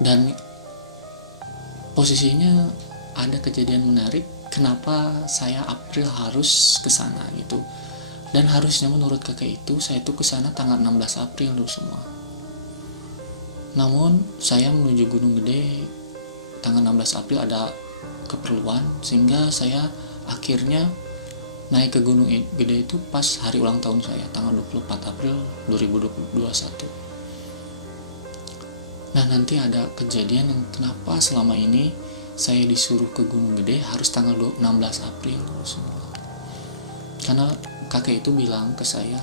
Dan posisinya ada kejadian menarik kenapa saya April harus ke sana gitu. Dan harusnya menurut kakek itu saya tuh ke sana tanggal 16 April dulu semua. Namun saya menuju Gunung Gede tanggal 16 April ada keperluan, sehingga saya akhirnya naik ke Gunung Gede itu pas hari ulang tahun saya tanggal 24 April 2021. Nah, nanti ada kejadian yang kenapa selama ini saya disuruh ke Gunung Gede harus tanggal 16 April semua. Karena kakek itu bilang ke saya,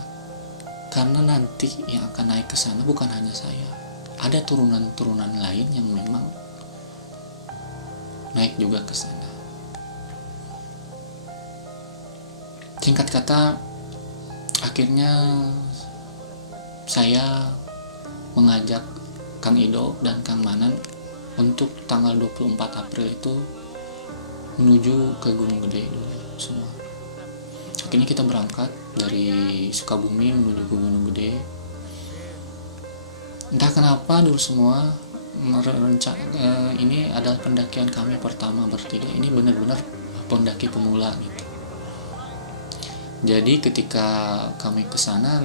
karena nanti yang akan naik ke sana bukan hanya saya. Ada turunan-turunan lain yang memang naik juga ke sana. Singkat kata, akhirnya saya mengajak Kang Ido dan Kang Manan untuk tanggal 24 April itu menuju ke Gunung Gede dulu semua. Akhirnya kita berangkat dari Sukabumi menuju ke Gunung Gede. Entah kenapa dulu semua ini adalah pendakian kami pertama bertiga. Ini benar-benar pendaki pemula gitu. Jadi ketika kami ke sana,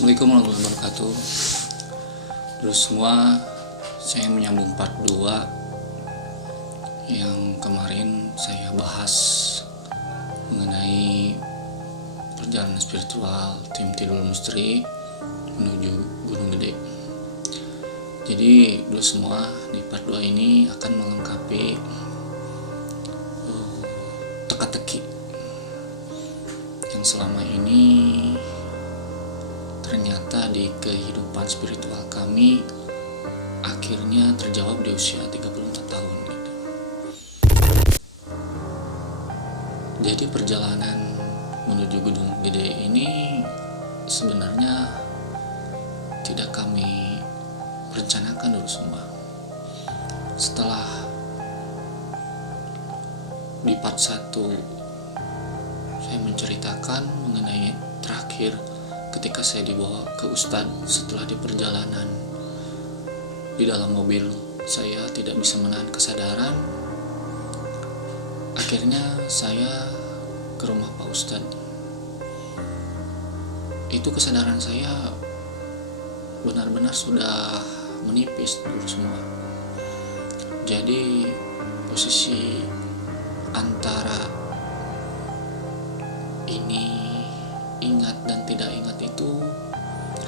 Assalamualaikum warahmatullahi wabarakatuh. Terus semua, saya menyambung part 2 yang kemarin saya bahas mengenai perjalanan spiritual tim Tidul Misteri menuju Gunung Gede. Jadi dulu semua, di part 2 ini akan melengkapi teka-teki yang selama ini ternyata di kehidupan spiritual kami akhirnya terjawab di usia 34 tahun gitu. Jadi perjalanan menuju Gunung Gede ini sebenarnya tidak kami rencanakan dulu semua. Setelah di part 1 saya menceritakan mengenai terakhir ketika saya dibawa ke Ustadz setelah di perjalanan di dalam mobil saya tidak bisa menahan kesadaran. Akhirnya saya ke rumah Pak Ustadz. Itu kesadaran saya benar-benar sudah menipis dulu semua. Jadi posisi antara ini ingat dan tidak ingat itu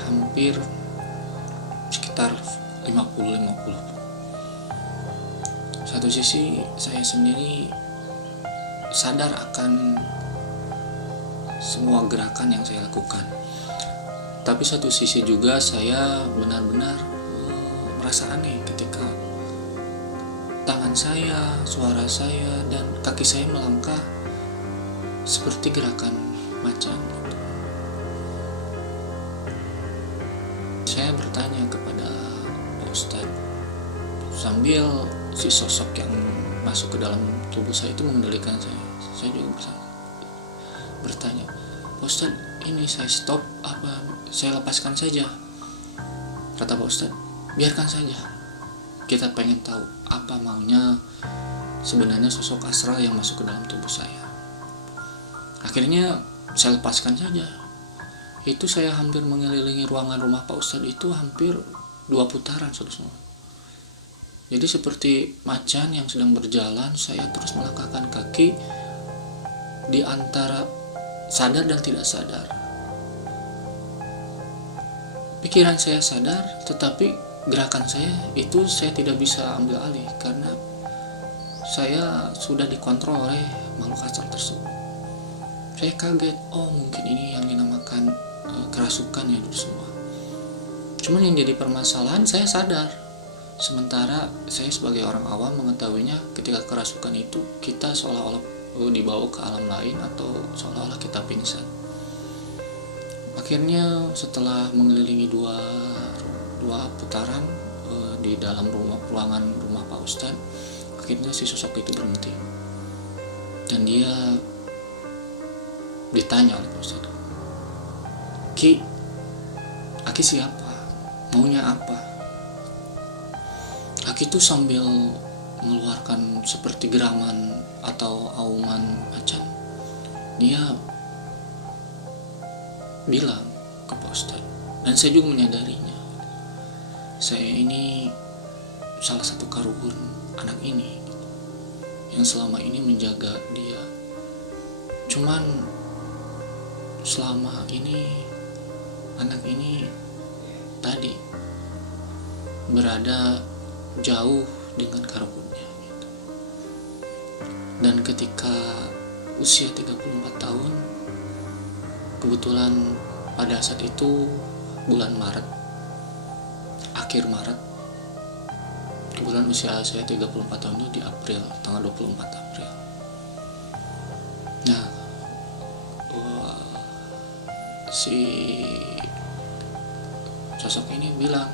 hampir sekitar 50-50. Satu sisi saya sendiri sadar akan semua gerakan yang saya lakukan, tapi satu sisi juga saya benar-benar merasa aneh ketika tangan saya, suara saya, dan kaki saya melangkah seperti gerakan macan. Saya bertanya kepada Pak Ustadz sambil si sosok yang masuk ke dalam tubuh saya itu mengendalikan saya. Saya juga bertanya, Pak Ustadz, ini saya stop apa saya lepaskan saja? Kata Pak Ustadz, biarkan saja. Kita pengen tahu apa maunya sebenarnya sosok astral yang masuk ke dalam tubuh saya. Akhirnya saya lepaskan saja. Itu saya hampir mengelilingi ruangan rumah Pak Ustadz itu hampir 2 putaran semua. Jadi seperti macan yang sedang berjalan, saya terus melangkahkan kaki di antara sadar dan tidak sadar. Pikiran saya sadar, tetapi gerakan saya itu saya tidak bisa ambil alih karena saya sudah dikontrol oleh makhluk astral tersebut. Saya kaget, oh mungkin ini yang dinamakan kerasukan ya dulu semua. Cuman yang jadi permasalahan saya sadar. Sementara saya sebagai orang awam mengetahuinya ketika kerasukan itu kita seolah-olah dibawa ke alam lain atau seolah-olah kita pingsan. Akhirnya setelah mengelilingi dua putaran di dalam ruangan rumah Pak Ustadz, akhirnya si sosok itu berhenti. Dan dia ditanya oleh Pak Ustadz, Aki siapa? Maunya apa? Aki itu sambil mengeluarkan seperti geraman atau auman macan. Dia bilang ke Pak Ustadz, dan saya juga menyadarinya. Saya ini salah satu karuhun anak ini yang selama ini menjaga dia. Cuman selama ini anak ini tadi berada jauh dengan karuhunnya gitu. Dan ketika usia 34 tahun, kebetulan pada saat itu bulan Maret, akhir Maret, kebetulan usia saya 34 tahun itu di April, tanggal 24 April. Nah, si sosok ini bilang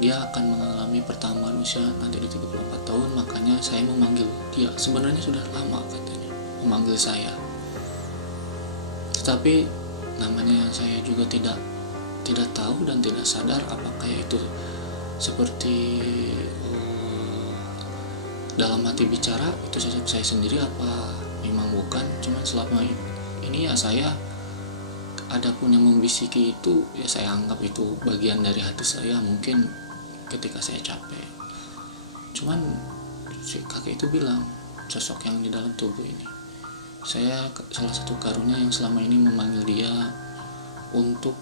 dia akan mengalami pertambahan usia nanti di 34 tahun, makanya saya memanggil dia. Sebenarnya sudah lama katanya memanggil saya, tetapi namanya saya juga tidak tahu dan tidak sadar apakah itu seperti dalam hati bicara itu sosok saya sendiri apa memang bukan. Cuman selama ini ya saya, adapun yang membisiki itu ya saya anggap itu bagian dari hati saya, mungkin ketika saya capek. Cuman si kakek itu bilang, sosok yang di dalam tubuh ini, saya salah satu karunia yang selama ini memanggil dia untuk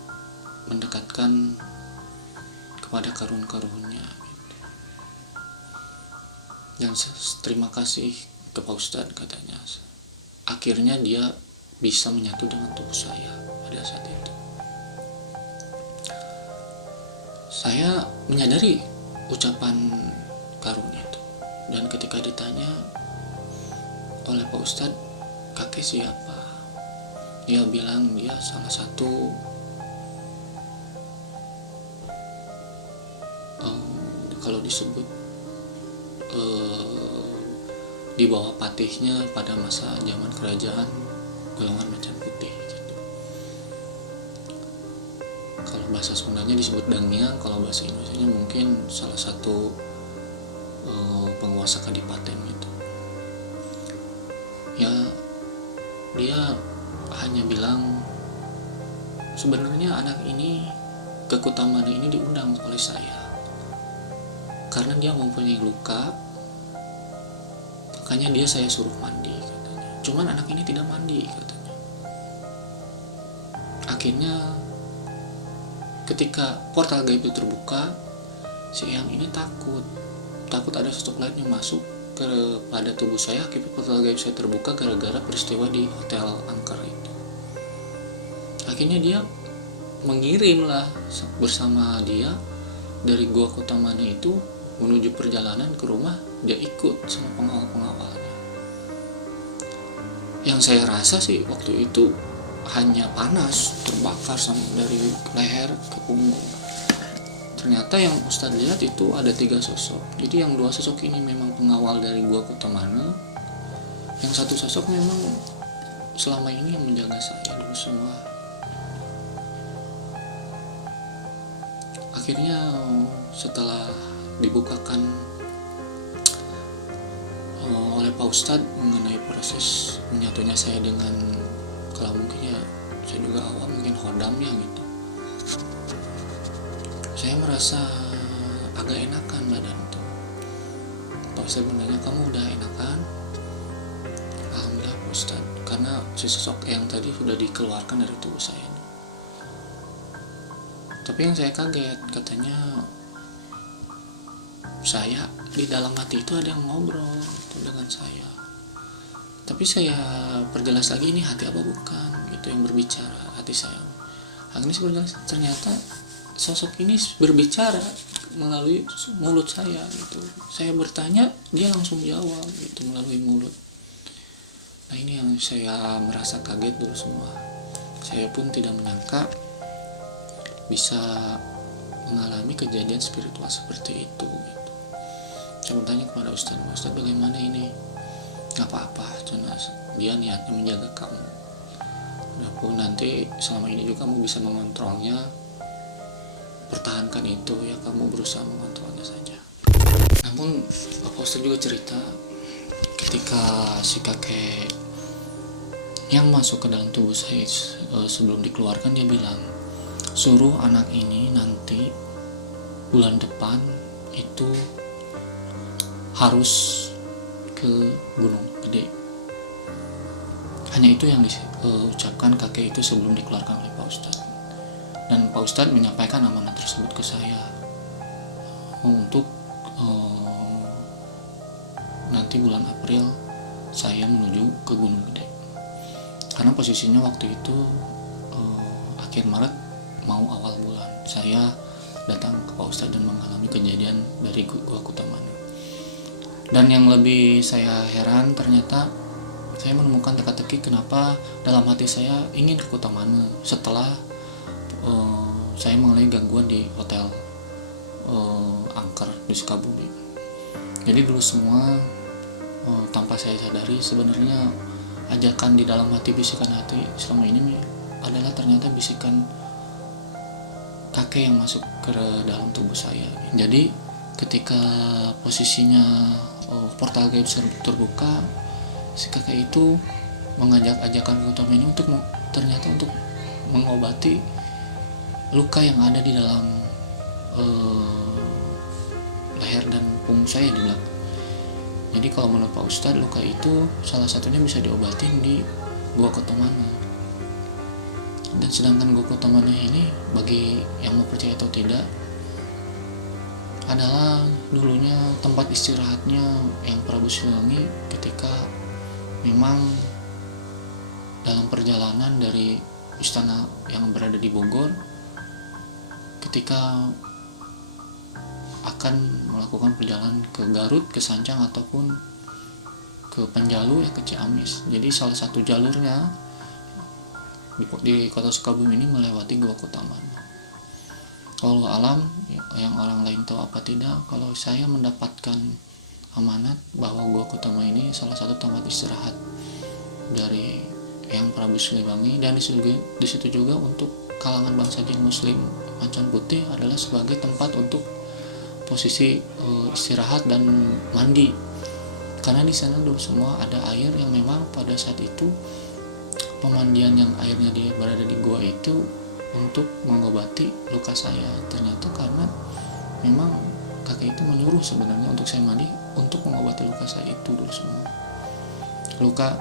mendekatkan kepada karun-karunnya gitu. Dan terima kasih ke Pak Ustadz katanya, akhirnya dia bisa menyatu dengan tubuh saya pada saat itu. Saya menyadari ucapan karunia itu, dan ketika ditanya oleh Pak Ustadz, kakek siapa? Dia bilang dia salah satu kalau disebut di bawah patihnya pada masa zaman kerajaan golongan macan putih gitu. Kalau bahasa Sundanya disebut Dangyang, kalau bahasa Indonesianya mungkin salah satu penguasa kadipaten gitu. Ya, dia hanya bilang sebenarnya anak ini ke Kutamana ini diundang oleh saya karena dia mempunyai luka, makanya dia saya suruh mandi katanya. Cuman anak ini tidak mandi katanya. Akhirnya ketika portal gaib itu terbuka, si Eyang ini takut ada sosok lain yang masuk kepada tubuh saya. Akibat portal gaib saya terbuka gara-gara peristiwa di Hotel Angker itu. Akhirnya dia mengirimlah bersama dia dari Gua Kutamana itu menuju perjalanan ke rumah. Dia ikut sama pengawal-pengawalnya. Yang saya rasa sih waktu itu hanya panas, terbakar dari leher ke punggung. Ternyata yang Ustadz lihat itu ada 3 sosok. Jadi yang 2 sosok ini memang pengawal dari Gua Kutamana, yang 1 sosok memang selama ini yang menjaga saya dulu semua. Akhirnya setelah dibukakan oleh Pak Ustadz mengenai proses menyatunya saya dengan kalau mungkin ya saya juga awam, mungkin hodamnya gitu. Saya merasa agak enakan badan tuh. Pak Ustadz menanya, kamu udah enakan? Alhamdulillah Pak Ustadz, karena si sosok yang tadi sudah dikeluarkan dari tubuh saya. Tapi yang saya kaget, katanya saya di dalam hati itu ada yang ngobrol gitu dengan saya. Tapi saya perjelas lagi, ini hati apa bukan gitu yang berbicara, hati saya. Akhirnya saya perjelas, ternyata sosok ini berbicara melalui mulut saya gitu. Saya bertanya, dia langsung jawab gitu melalui mulut. Nah ini yang saya merasa kaget dulu semua. Saya pun tidak menyangka bisa mengalami kejadian spiritual seperti itu gitu. Saya bertanya kepada Ustadz, bagaimana ini? Gak apa-apa, dia niatnya menjaga kamu. Walaupun nanti selama ini juga kamu bisa mengontrolnya, pertahankan itu ya, kamu berusaha mengontrolnya saja. Namun Pak Ustadz juga cerita, ketika si kakek yang masuk ke dalam tubuh saya sebelum dikeluarkan, dia bilang, suruh anak ini nanti bulan depan itu harus ke Gunung Gede. Hanya itu yang diucapkan kakek itu sebelum dikeluarkan oleh Pak Ustadz. Dan Pak Ustadz menyampaikan amanat tersebut ke saya untuk nanti bulan April saya menuju ke Gunung Gede. Karena posisinya waktu itu akhir Maret mau awal bulan, saya datang ke Pak Ustadz dan mengalami kejadian dari Gua Kutamana. Dan yang lebih saya heran, ternyata saya menemukan teka-teki kenapa dalam hati saya ingin ke Kutamana setelah saya mengalami gangguan di hotel angker di Sukabumi. Jadi dulu semua tanpa saya sadari, sebenarnya ajakan di dalam hati, bisikan hati selama ini adalah ternyata bisikan kakek yang masuk ke dalam tubuh saya. Jadi ketika posisinya portal gaib terbuka, si kakek itu mengajak-ajakan Gautama ini untuk ternyata untuk mengobati luka yang ada di dalam leher dan punggung saya di belakang. Jadi kalau menurut Pak Ustadz, luka itu salah satunya bisa diobatin di Gua Kutamana. Dan sedangkan Gua Kutamana ini, bagi yang mau percaya atau tidak, adalah dulunya tempat istirahatnya yang Prabu Siliwangi ketika memang dalam perjalanan dari istana yang berada di Bogor, ketika akan melakukan perjalanan ke Garut, ke Sancang ataupun ke Panjalu ya, ke Ciamis. Jadi salah satu jalurnya di kota Sukabumi ini melewati Gua Kutamana. Kalau alam yang orang lain tahu apa tidak, kalau saya mendapatkan amanat bahwa Gua Kutamana ini salah satu tempat istirahat dari yang Prabu Siliwangi, dan di situ juga untuk kalangan bangsa jin Muslim Macan Putih adalah sebagai tempat untuk posisi istirahat dan mandi. Karena di sana dulu semua ada air yang memang pada saat itu pemandian yang airnya dia berada di gua itu untuk mengobati luka saya. Ternyata karena memang kakek itu menyuruh sebenarnya untuk saya mandi untuk mengobati luka saya itu dulu semua. Luka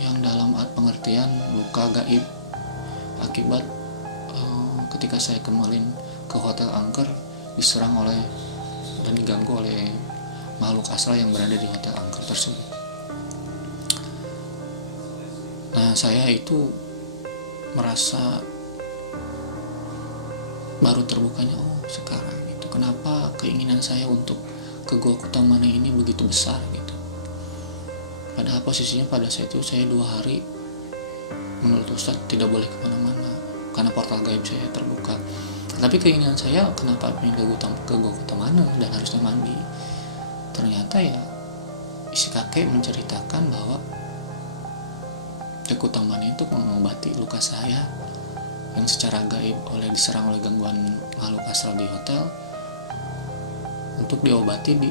yang dalam pengertian luka gaib akibat ketika saya kemarin ke hotel angker diserang oleh dan diganggu oleh makhluk astral yang berada di hotel angker tersebut. Nah, saya itu merasa baru terbukanya, sekarang itu kenapa keinginan saya untuk ke Gua Kutamana ini begitu besar gitu. Padahal posisinya pada saat itu saya 2 hari menurut Ustadz tidak boleh kemana-mana karena portal gaib saya terbuka. Tapi keinginan saya kenapa ingin ke Gua Kutamana dan harusnya mandi. Ternyata ya si kakek menceritakan bahwa Gua Kutamana itu mengobati luka saya yang secara gaib diserang oleh gangguan makhluk astral di hotel, untuk diobati di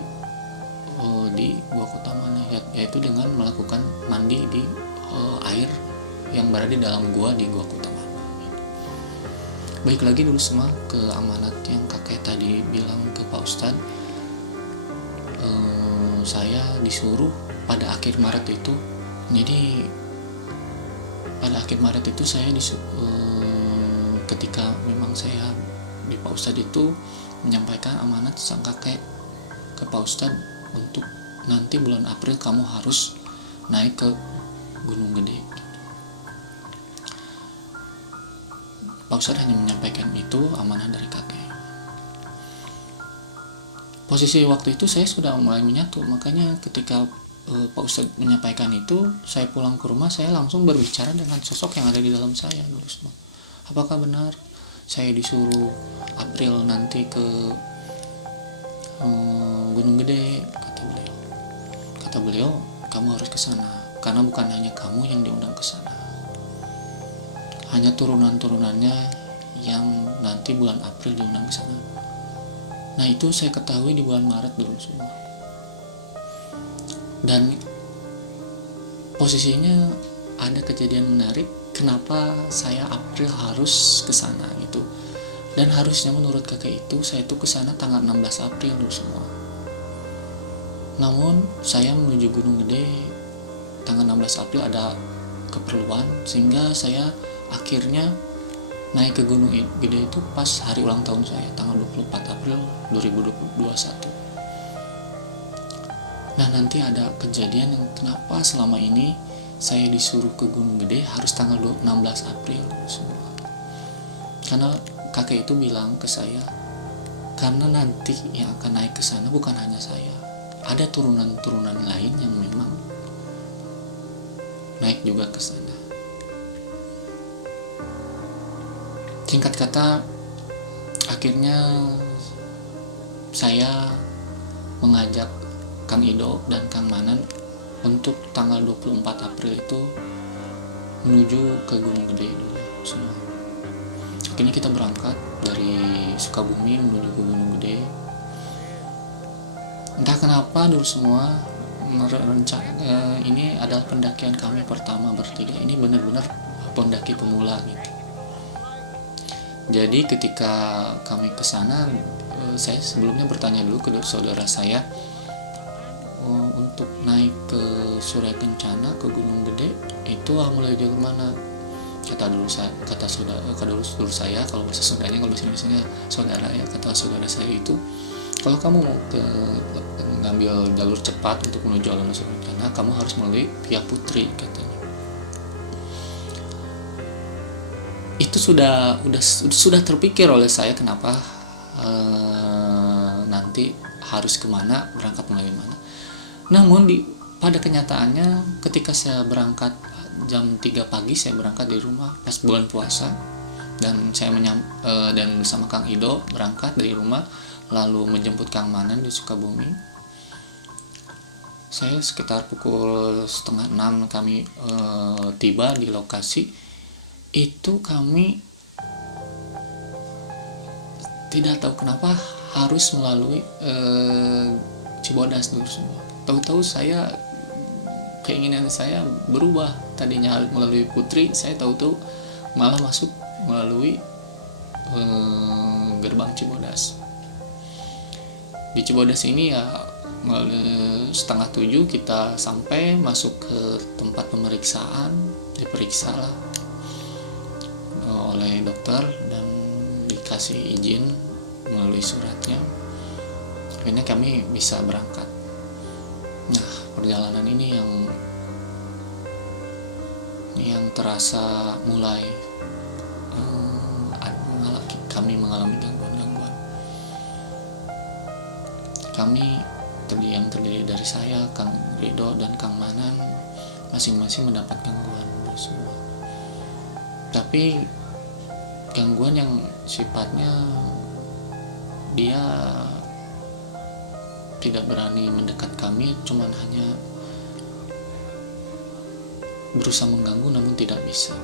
Gua Kutamana, yaitu dengan melakukan mandi di air yang berada di dalam gua di Gua Kutamana. Baik lagi dulu semua ke amanat yang kakek tadi bilang ke Pak Ustadz. Saya disuruh pada akhir Maret itu. Jadi pada akhir Maret itu saya ketika memang saya di Pak Ustadz itu menyampaikan amanat sang kakek ke Pak Ustadz untuk nanti bulan April kamu harus naik ke Gunung Gede. Pak Ustadz hanya menyampaikan itu amanah dari kakek. Posisi waktu itu saya sudah mulai menyatu, makanya ketika Pak Ustadz menyampaikan itu, saya pulang ke rumah, saya langsung berbicara dengan sosok yang ada di dalam saya dulu semua. Apakah benar saya disuruh April nanti ke Gunung Gede? Kata beliau, kamu harus ke sana, karena bukan hanya kamu yang diundang ke sana, hanya turunan-turunannya yang nanti bulan April diundang ke sana. Nah itu saya ketahui di bulan Maret dulu semua. Dan posisinya ada kejadian menarik kenapa saya April harus ke sana gitu. Dan harusnya menurut kakek itu saya itu ke sana tanggal 16 April dulu semua. Namun saya menuju Gunung Gede tanggal 16 April ada keperluan, sehingga saya akhirnya naik ke Gunung Gede itu pas hari ulang tahun saya tanggal 24 April 2021. Nah nanti ada kejadian yang kenapa selama ini saya disuruh ke Gunung Gede harus tanggal 16 April semua. Karena kakek itu bilang ke saya, karena nanti yang akan naik ke sana bukan hanya saya, ada turunan-turunan lain yang memang naik juga ke sana. Singkat kata, akhirnya saya mengajak Kang Ido dan Kang Manan untuk tanggal 24 April itu menuju ke Gunung Gede dulu semua. Akhirnya kita berangkat dari Sukabumi menuju ke Gunung Gede. Entah kenapa dulu semua ini adalah pendakian kami pertama bertiga. Ini benar-benar pendaki pemula gitu. Jadi ketika kami ke sana, saya sebelumnya bertanya dulu ke saudara saya untuk naik ke Surya Kencana ke Gunung Gede itu mulai jalur mana? Kata dulu saya kalau bahasa Sundanya, kalau bahasa Indonesianya saudara ya, kata saudara saya itu kalau kamu mau ngambil jalur cepat untuk menuju alam Surya Kencana, kamu harus melalui Via Putri katanya. Itu sudah terpikir oleh saya kenapa nanti harus kemana, berangkat melalui mana. Namun pada kenyataannya ketika saya berangkat jam 3 pagi, saya berangkat dari rumah pas bulan puasa, dan saya dan bersama Kang Ido berangkat dari rumah lalu menjemput Kang Manan di Sukabumi. Saya sekitar pukul 5:30 kami tiba di lokasi. Itu kami tidak tahu kenapa harus melalui Cibodas dulu semua. Tahu-tahu saya keinginan saya berubah, tadinya melalui Putri, saya tahu-tahu malah masuk melalui gerbang Cibodas. Di Cibodas ini ya 6:30 kita sampai, masuk ke tempat pemeriksaan, diperiksa lah oleh dokter dan dikasih izin melalui suratnya. Akhirnya kami bisa berangkat. Nah, perjalanan ini yang terasa mulai kami mengalami gangguan-gangguan. Kami yang terdiri dari saya, Kang Rido dan Kang Manan, masing-masing mendapat gangguan semua. Tapi gangguan yang sifatnya dia tidak berani mendekat kami, cuman hanya berusaha mengganggu namun tidak bisa.